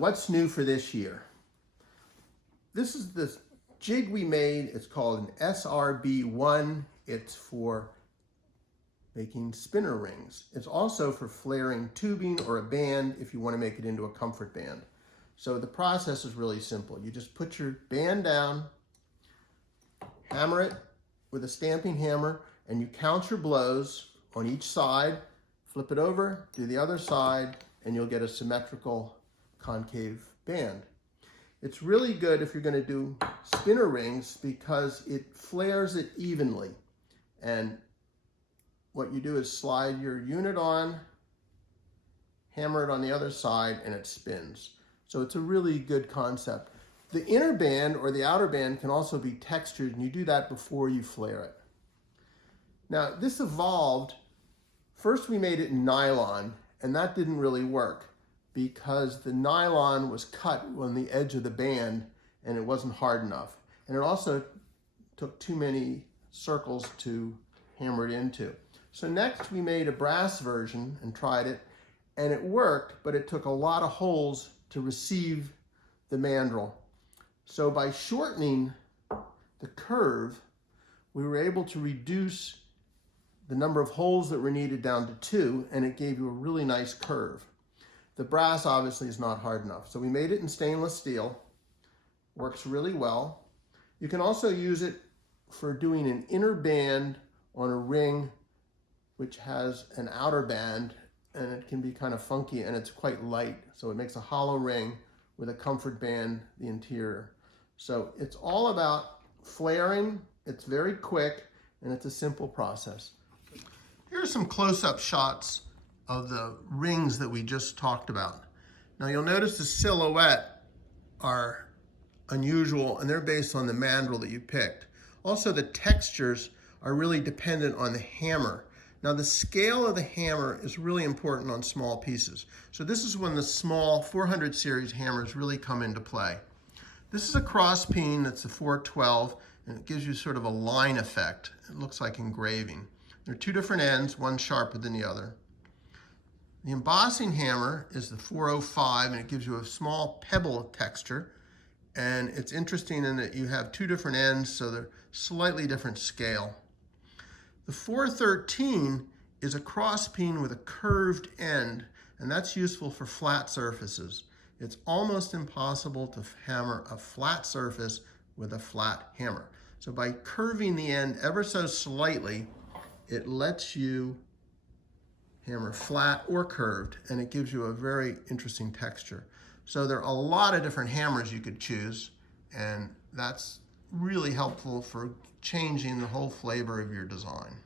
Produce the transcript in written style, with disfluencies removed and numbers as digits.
what's new for this year? This is the jig we made. It's called an SRB1. It's for making spinner rings. It's also for flaring tubing or a band if you want to make it into a comfort band. So the process is really simple. You just put your band down, hammer it with a stamping hammer, and you count your blows on each side, flip it over, do the other side, and you'll get a symmetrical concave band. It's really good if you're going to do spinner rings because it flares it evenly. And what you do is slide your unit on, hammer it on the other side, and it spins. So it's a really good concept. The inner band or the outer band can also be textured, and you do that before you flare it. Now, this evolved. First, we made it in nylon, and that didn't really work because the nylon was cut on the edge of the band and it wasn't hard enough. And it also took too many circles to hammer it into. So next we made a brass version and tried it, and it worked, but it took a lot of holes to receive the mandrel. So by shortening the curve, we were able to reduce the number of holes that were needed down to 2, and it gave you a really nice curve. The brass obviously is not hard enough. So we made it in stainless steel. Works really well. You can also use it for doing an inner band on a ring which has an outer band, and it can be kind of funky and it's quite light. So it makes a hollow ring with a comfort band, the interior. So it's all about flaring. It's very quick and it's a simple process. Here are some close-up shots of the rings that we just talked about. Now you'll notice the silhouette are unusual, and they're based on the mandrel that you picked. Also, the textures are really dependent on the hammer. Now the scale of the hammer is really important on small pieces. So this is when the small 400 series hammers really come into play. This is a cross peen that's a 412, and it gives you sort of a line effect. It looks like engraving. There are two different ends, one sharper than the other. The embossing hammer is the 405, and it gives you a small pebble texture. And it's interesting in that you have two different ends, so they're slightly different scale. The 413 is a cross peen with a curved end, and that's useful for flat surfaces. It's almost impossible to hammer a flat surface with a flat hammer. So by curving the end ever so slightly, it lets you hammer flat or curved, and it gives you a very interesting texture. So there are a lot of different hammers you could choose, and that's really helpful for changing the whole flavor of your design.